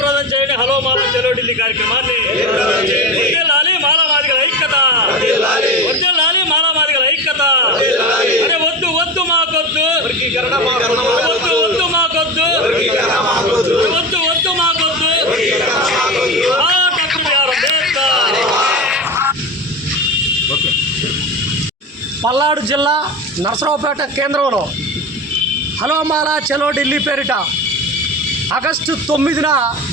ದೇವಪ್ರದ ಜಯಣಿ hello ಮಾಲ ಚಲೋ ಡಿಲ್ಲಿ ಕಾರ್ಯಕ್ರಮದಲ್ಲಿ ಲಾಲಿ ಮಾಲ ಮಾದಿಗಳ ಐಕ್ಯತ. ಒದ್ದೆ ಲಾಲಿ ಮಾಲ ಮಾದಿಗಳ ಐಕ್ಯತ. ಅರೆ ಒದ್ದು ಒದ್ದು ಮಾಕೊದ್ದು ಒದ್ದು ಒದ್ದು ಮಾಕೊದ್ದು ಒದ್ದು ಒದ್ದು ಮಾಕೊದ್ದು ಪಲ್ನಾಡು ಜಿಲ್ಲಾ ನರಸರಾವ್ ಪೇಟೆ ಕೇಂದ್ರವನು ಹಲೋ ಮಾಲ ಚಲೋ ಡಿಲ್ಲಿ ಪೇರಿಟ. ఆగస్టు తొమ్మిదిన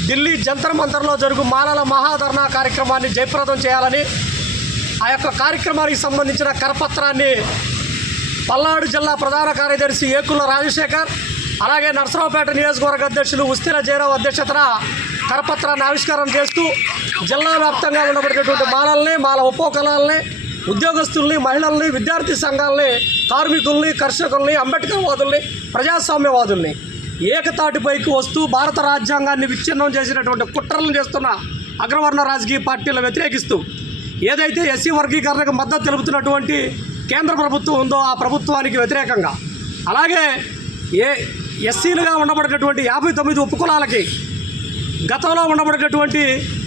ఢిల్లీ జంతర్ మంతర్లో జరుగు మాలల మహాధర్నా కార్యక్రమాన్ని జయప్రదం చేయాలని ఆ యొక్క కార్యక్రమానికి సంబంధించిన కరపత్రాన్ని పల్నాడు జిల్లా ప్రధాన కార్యదర్శి ఏకుల రాజశేఖర్ అలాగే నర్సరావుపేట నియోజకవర్గ అధ్యక్షులు ఉస్తిల జయరావు అధ్యక్షతన కరపత్రాన్ని ఆవిష్కారం చేస్తూ జిల్లా వ్యాప్తంగా ఉండబడేటటువంటి మాలల్ని మాల ఉపకులాలని ఉద్యోగస్తుల్ని మహిళల్ని విద్యార్థి సంఘాలని కార్మికుల్ని కర్షకుల్ని అంబేద్కర్ వాదుల్ని ప్రజాస్వామ్యవాదుల్ని ఏకతాటిపైకి వస్తూ భారత రాజ్యాంగాన్ని విచ్ఛిన్నం చేసినటువంటి కుట్రలను చేస్తున్న అగ్రవర్ణ రాజకీయ పార్టీలను వ్యతిరేకిస్తూ ఏదైతే ఎస్సీ వర్గీకరణకు మద్దతు తెలుపుతున్నటువంటి కేంద్ర ప్రభుత్వం ఉందో ఆ ప్రభుత్వానికి వ్యతిరేకంగా. అలాగే ఏ ఎస్సీలుగా ఉండబడినటువంటి యాభై తొమ్మిది ఉపకులాలకి గతంలో ఉండబడేటటువంటి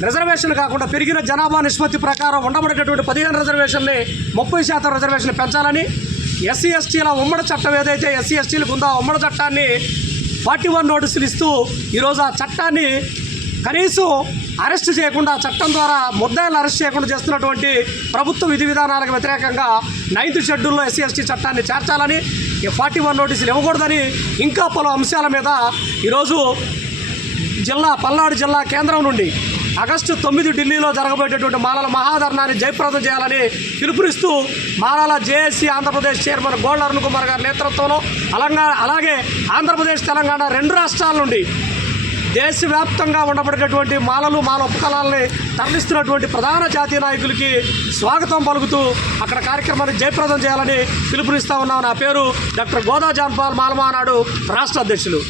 రిజర్వేషన్ కాకుండా పెరిగిన జనాభా నిష్పత్తి ప్రకారం ఉండబడేటటువంటి పదిహేను రిజర్వేషన్ని ముప్పై శాతం రిజర్వేషన్ పెంచాలని ఎస్సీ ఎస్టీల ఉమ్మడి చట్టం ఏదైతే ఎస్సీ ఎస్టీలకు ఉందో ఆ ఉమ్మడి చట్టాన్ని ఫార్టీ వన్ నోటీసులు ఇస్తూ ఈరోజు ఆ చట్టాన్ని కనీసం అరెస్ట్ చేయకుండా చట్టం ద్వారా ముద్దాయిలను అరెస్ట్ చేయకుండా చేస్తున్నటువంటి ప్రభుత్వ విధి విధానాలకు వ్యతిరేకంగా నైన్త్ షెడ్యూల్లో ఎస్సీ ఎస్టీ చట్టాన్ని చేర్చాలని ఫార్టీ వన్ నోటీసులు ఇవ్వకూడదని ఇంకా పలు అంశాల మీద ఈరోజు జిల్లా పల్నాడు జిల్లా కేంద్రం నుండి ఆగస్టు తొమ్మిది ఢిల్లీలో జరగబోయేటటువంటి మాలల మహాధర్నాన్ని జయప్రదం చేయాలని పిలుపునిస్తూ మాలల JAC Andhra Pradesh chairman gold Arun Kumar గారి నేతృత్వంలో అలంగా అలాగే ఆంధ్రప్రదేశ్ తెలంగాణ రెండు రాష్ట్రాల నుండి దేశవ్యాప్తంగా ఉండబడేటటువంటి మాలలు మాల ఉపకళాలని తరలిస్తున్నటువంటి ప్రధాన జాతీయ నాయకులకి స్వాగతం పలుకుతూ అక్కడ కార్యక్రమాన్ని జయప్రదం చేయాలని పిలుపునిస్తా ఉన్నాం. నా పేరు డాక్టర్ గోదా జాన్పాల్ మాలమానాడు రాష్ట్ర అధ్యక్షులు.